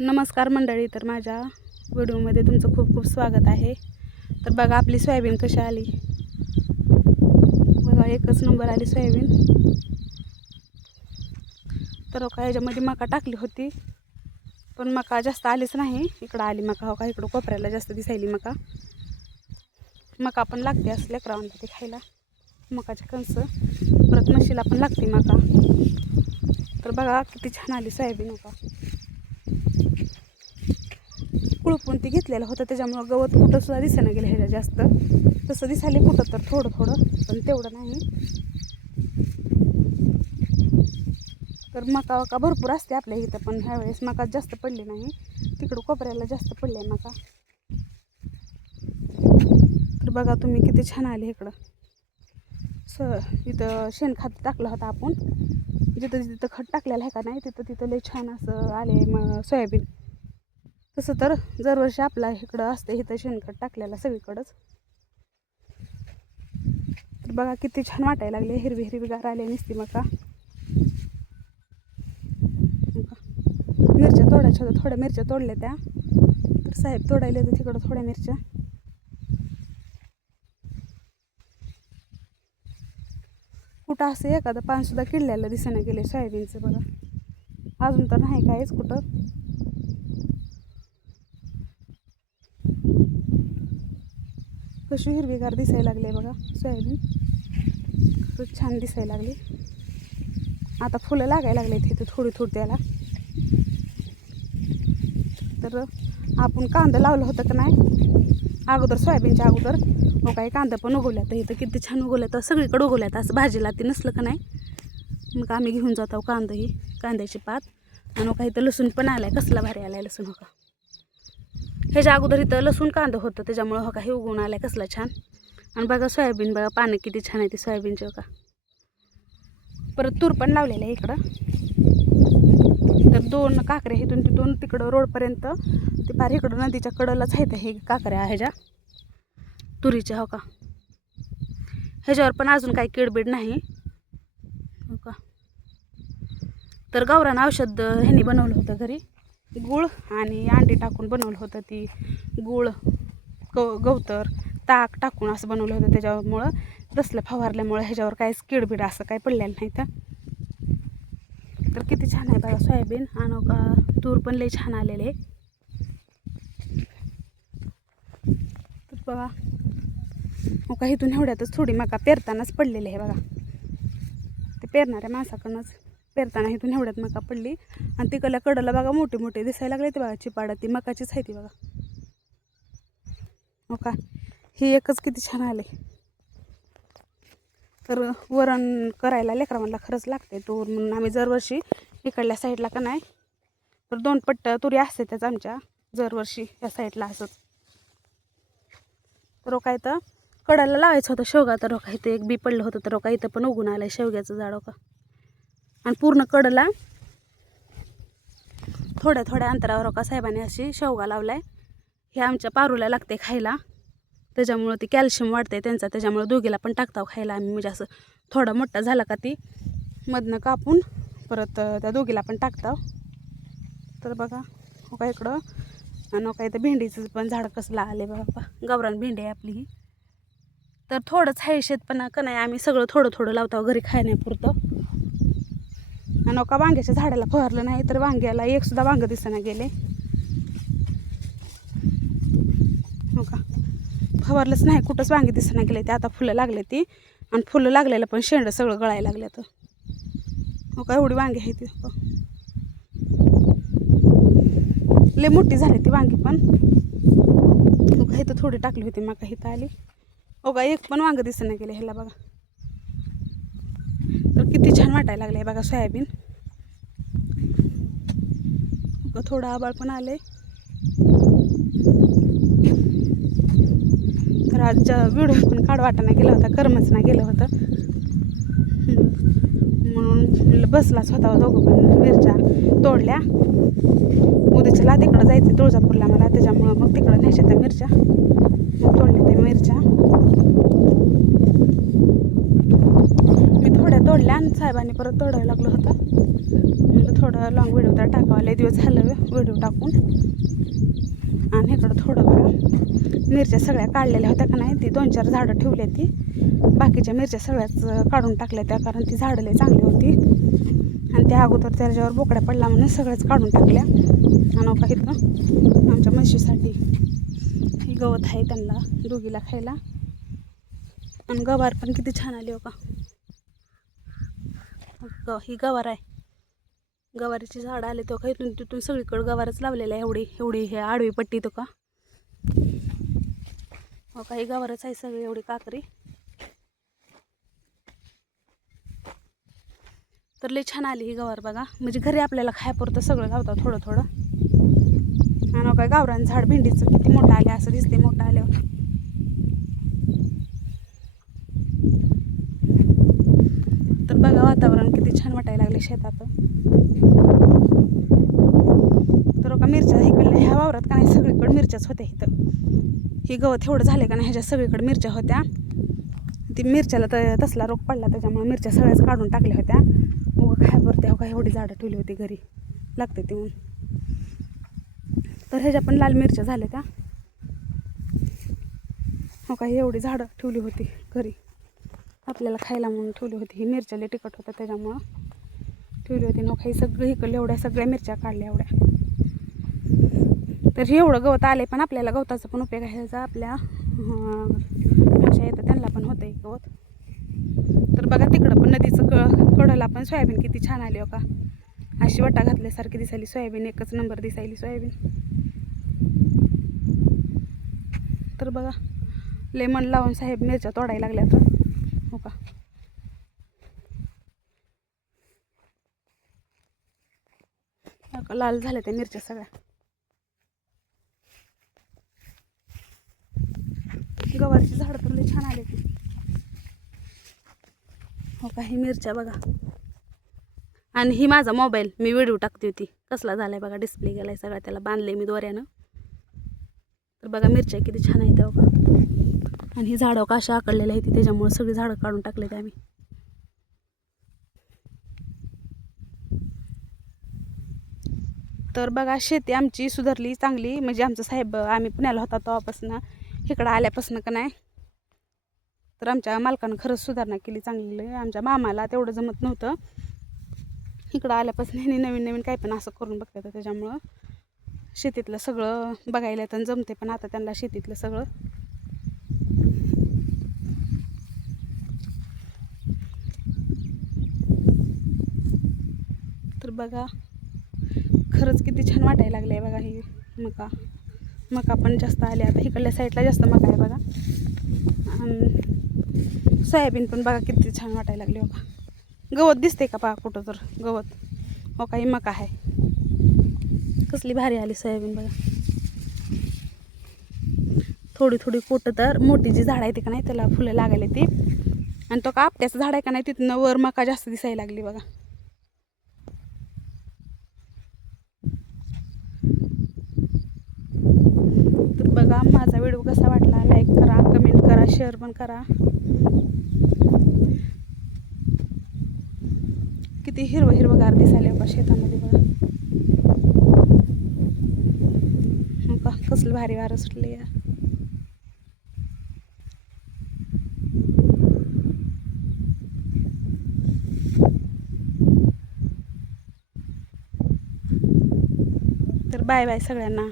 नमस्कार मंडळी, तर माझ्या व्हिडिओमध्ये तुमचं खूप खूप स्वागत आहे. तर बघा आपली सोयाबीन कशी आली. बघा एकच नंबर आली सोयाबीन. तर का ह्याच्यामध्ये मका टाकली होती, पण मका जास्त आलीच नाही. इकडं आली मका, हो का इकडं कोपऱ्याला जास्त दिसायली मका. मका पण लागते असं लेकरांना ते खायला, मकाचे कणस. परत म्हशीला पण लागते मका. तर बघा किती छान आली सोयाबीन. का कुळपून ती घेतलेलं होतं, त्याच्यामुळं गवत कुठं सुद्धा दिसायला गेलं ह्याच्या जास्त. तसं दिसायला कुठं तर थोडं थोडं, पण तेवढं नाही. तर मका भरपूर असते आपल्या इथं, पण ह्यावेळेस मका जास्त पडली नाही. तिकडं कोपऱ्याला जास्त पडले आहे मका. तर बघा तुम्ही किती छान आले इकडं. इथं शेणखत टाकलं होतं आपण, जिथं जिथं खत टाकलेलं आहे का नाही, तिथं तिथं लय छान असं आले सोयाबीन. तसं तर दरवर्षी आपला इकडं असते, इथं शेणखत टाकलेलं सगळीकडंच. तर बघा किती छान वाटायला लागले, हिरवी हिरवीगार आले नुसती मका. मिरच्या तोडायच्या होत्या, थोड्या मिरच्या तोडल्या त्या. तर साहेब तोडायला तर तिकडं थोड्या मिरच्या. कुठं असं एखादं पान सुद्धा किडल्याला दिसायला गेले सोयाबीनचं. बघा अजून तर नाही काहीच कुठं. कशी हिरवीगार दिसायला लागले बघा सोयाबीन, खूप छान दिसायला लागली. आता फुलं लागायला लागले तिथे थोडी थोडी त्याला. तर आपण कांदा लावलं होतं का नाही अगोदर, सोयाबीनच्या अगोदर, हो काही कांदा पण उगवल्या. तर इथं किती छान उगवल्या, तर सगळीकडे उगवल्यात. असं भाजीला ते नसलं का नाही मग आम्ही घेऊन जातो कांदा, ही कांद्याची पात. आणि काही इथं लसूण पण आलाय, कसला भारी आलाय लसूण. हो का ह्याच्या अगोदर इथं लसूण कांदा होतं, त्याच्यामुळं हो का हे उगवून आलाय कसला छान. आणि बघा सोयाबीन, बघा पानं किती छान आहे ती सोयाबीनची. हो का परत तूर पण लावलेलं आहे इकडं. तर 2 काकऱ्या इथून तिथून तिकडं रोडपर्यंत, ते पार इकडं नदीच्या कडलाच आहेत हे काकऱ्या ह्याच्या तुरीच्या. हो का ह्याच्यावर पण अजून काही किडबीड नाही. हो का तर गावरान औषध ह्यांनी बनवलं होतं घरी, गूळ आणि अंडी टाकून बनवलं होतं. ती गूळ गवतर ताक टाकून असं बनवलं होतं. त्याच्यामुळं तसलं फवारल्यामुळं ह्याच्यावर काहीच किडबीड असं काही पडलेलं नाही. तर किती छान आहे बघा सोयाबीन. आणि का तूर पण लई छान आलेले आहे. तर बघा हो का इथून एवढ्यातच थोडी मका पेरतानाच पडलेली आहे बघा. ते पेरणाऱ्या माणसाकडनंच पेरताना इथून एवढ्यात मका पडली. आणि तिकडल्या कडला बघा मोठे मोठे दिसायला लागले ते बघा चिपाड, ती मकाचीच आहे ती बघा. हो का ही एकच किती छान आले. तर वरण करायला लेकरांना खरंच लागते तूर, म्हणून आम्ही दरवर्षी इकडल्या साईडला का नाही तर 2 पट्ट तुरी असते त्याच आमच्या दरवर्षी या साईडला असंच. तर रोका इथं कडाला लावायचं होतं शेवगा, तर रोका इथं एक बी पडलं होतं. तर रोका इथं पण उगून आलं शेवग्याचं झाड. का आणि पूर्ण कडला थोड्या थोड्या अंतरावर रोका साहेबांनी अशी शेवगा लावलाय. हे आमच्या पारूला लागते खायला, त्याच्यामुळं ती कॅल्शियम वाढते त्यांचा, त्याच्यामुळं दोघीला पण टाकताव खायला आम्ही. म्हणजे असं थोडा मोठा झाला का ती मधनं कापून परत त्या दोघीला पण टाकताव. तर बघा हो का इकडं. आणि हो का इथं भेंडीचं पण झाड कसलं आले बघा, गावरान भेंडी आहे आपली ही. तर थोडंच आहे शेत, पण का नाही आम्ही सगळं थोडं थोडं लावतो घरी खाण्यापुरतं. आणि हो का वांग्याच्या झाडाला फवारलं नाही तर वांग्याला एक सुद्धा वांग दिसायला गेले. हो का फवारलंच नाही कुठंच वांगे दिसायला गेले. ते आता फुलं लागले ती, आणि फुलं लागलेलं पण शेंड सगळं गळायला लागलं. तर हो का एवढी वांगी आहे ती. लय मोठी झाली ती वांगी पण. हो का इथं थोडी टाकली होती मका, इथं आली. हो का एक पण वांग दिसायला गेले ह्याला बघा. तर किती छान वाटायला लागले बघा सोयाबीन. हो का थोडं आबाळ पण आले. तर आज व्हिडिओ पण काढ वाटाणा गेला होता, करमच ना गेलं होतं, म्हणून बसलाच होता दोघं पण. मिरच्या तोडल्या, उद्याच्याला तिकडं जायचं तुळजापूरला मला, त्याच्यामुळं मग तिकडं न्यायच्या त्या मिरच्या. मग तोडल्या त्या मिरच्या मी थोड्या तोडल्या आणि साहेबांनी परत तोडायला लागलं होतं. म्हणलं थोडं लॉंग व्हिडिओ तर टाकावा, लय दिवस झालं व्हिडिओ टाकून. आणि इकडं थोडं बघा मिरच्या सगळ्या काढलेल्या होत्या का नाही, ती 2-4 झाडं ठेवली ती. बाकीच्या मिरच्या सगळ्याच काढून टाकल्या त्या, कारण ती झाडं लय चांगली होती. आणि त्या अगोदर त्याच्यावर बोकड्या पडला म्हणून सगळ्याच काढून टाकल्या. आणि का इथं आमच्या म्हशीसाठी ही गवत आहे त्यांना दोघीला खायला. आणि गवार पण किती छान आली हो का. ही गवार आहे, गवारीची झाडं आले तो का इथून तिथून सगळीकडे गवारच लावलेलं आहे. एवढी एवढी हे आडवी पट्टी तो का हो का, ही गवारच आहे सगळी एवढी काकरी. तर लई छान आली ही गवार बघा. म्हणजे घरी आपल्याला खायापुरतं सगळं लावतात थोडं थोडं. आणि काय गावरान झाड भेंडीचं किती मोठं आले असं दिसते मोठं आल्यावर. तर बघा वातावरण किती छान वाटायला लागले शेतात. तर का मिरच्या इकडल्या ह्या वावरात का नाही सगळीकडे मिरच्याच होत्या. इथं ही गवत एवढं झाले का नाही ह्याच्या सगळीकडे मिरच्या होत्या. ती मिरच्याला तर तसला रोग पडला त्याच्यामुळे मिरच्या सगळ्याच काढून टाकल्या होत्या. मग खायापुरते हो का एवढी झाडं ठेवली होती घरी लागते ती म्हणून. तर ह्याच्या पण लाल मिरच्या झाल्या त्या हो का, एवढी झाडं ठेवली होती घरी आपल्याला खायला म्हणून ठेवली होती. ही मिरच्या लय तिखट होत्या त्याच्यामुळं ठेवली होती. नो काही सगळी इकडल्या एवढ्या सगळ्या मिरच्या काढल्या एवढ्या. तर हे एवढं गवत आले पण आपल्याला गवताचा पण उपयोग आहे ह्याचा. आपल्या मिरच्या येतं त्यांना पण होतं एक गवत. तर बघा तिकडं पण नदीचं कडला पण सोयाबीन किती छान आली हो का. अशी वाटा घातल्यासारखी दिसायली सोयाबीन, एकच नंबर दिसायली सोयाबीन. तर बघा लेमन लावून साहेब मिरच्या तोडायला लागल्या तर हो का. लाल झाल्या त्या मिरच्या सगळ्या. गवारची झाड तर लई छान आले ती हो का. ही मिरच्या बघा. आणि ही माझा मोबाईल मी व्हिडिओ टाकते होती कसला झालाय बघा, डिस्प्ले गेलाय सगळा, त्याला बांधले मी दोऱ्यानं. तर बघा मिरच्या किती छान आहेत हो का. आणि ही झाडं का अशा आकडलेल्या आहेत त्याच्यामुळे सगळी झाडं काढून टाकले ते आम्ही. तर बघा शेती आमची सुधारली चांगली. म्हणजे आमचं साहेब आम्ही पुण्याला होता तेव्हापासून इकडं आल्यापासून का नाही, तर आमच्या मालकानं खरंच सुधारणा केली चांगली. आमच्या मामाला तेवढं जमत नव्हतं. इकडं आल्यापासून ह्यांनी नवीन नवीन काही पण असं करून बघतात. त्याच्यामुळं शेतीतलं सगळं बघायला तर जमते पण आता त्यांना शेतीतलं सगळं. तर बघा खरंच किती छान वाटायला लागले आहे बघा. ही मका पण जास्त आले आता. इकडल्या साईडला जास्त मका आहे बघा. आणि सोयाबीन पण बघा किती छान वाटायला लागले हो का. गवत दिसते का पहा कुठं तर गवत हो का. ही मका आहे कसली भारी आली सोयाबीन बघा. थोडी थोडी कुठं तर मोठी जी झाड आहे ती का नाही त्याला फुलं लागायला ती. आणि तो का आपट्याचं झाड आहे का नाही तिथनं वर मका जास्त दिसायला लागली बघा. तर बघा माझा व्हिडिओ कसा वाटला लाईक करा, कमेंट करा, शेअर पण करा. किती हिरवं हिरवंगार दिसायला बघा शेतामध्ये बघा हो का. कसलं भारी वारं सुटले या. तर बाय बाय सगळ्यांना.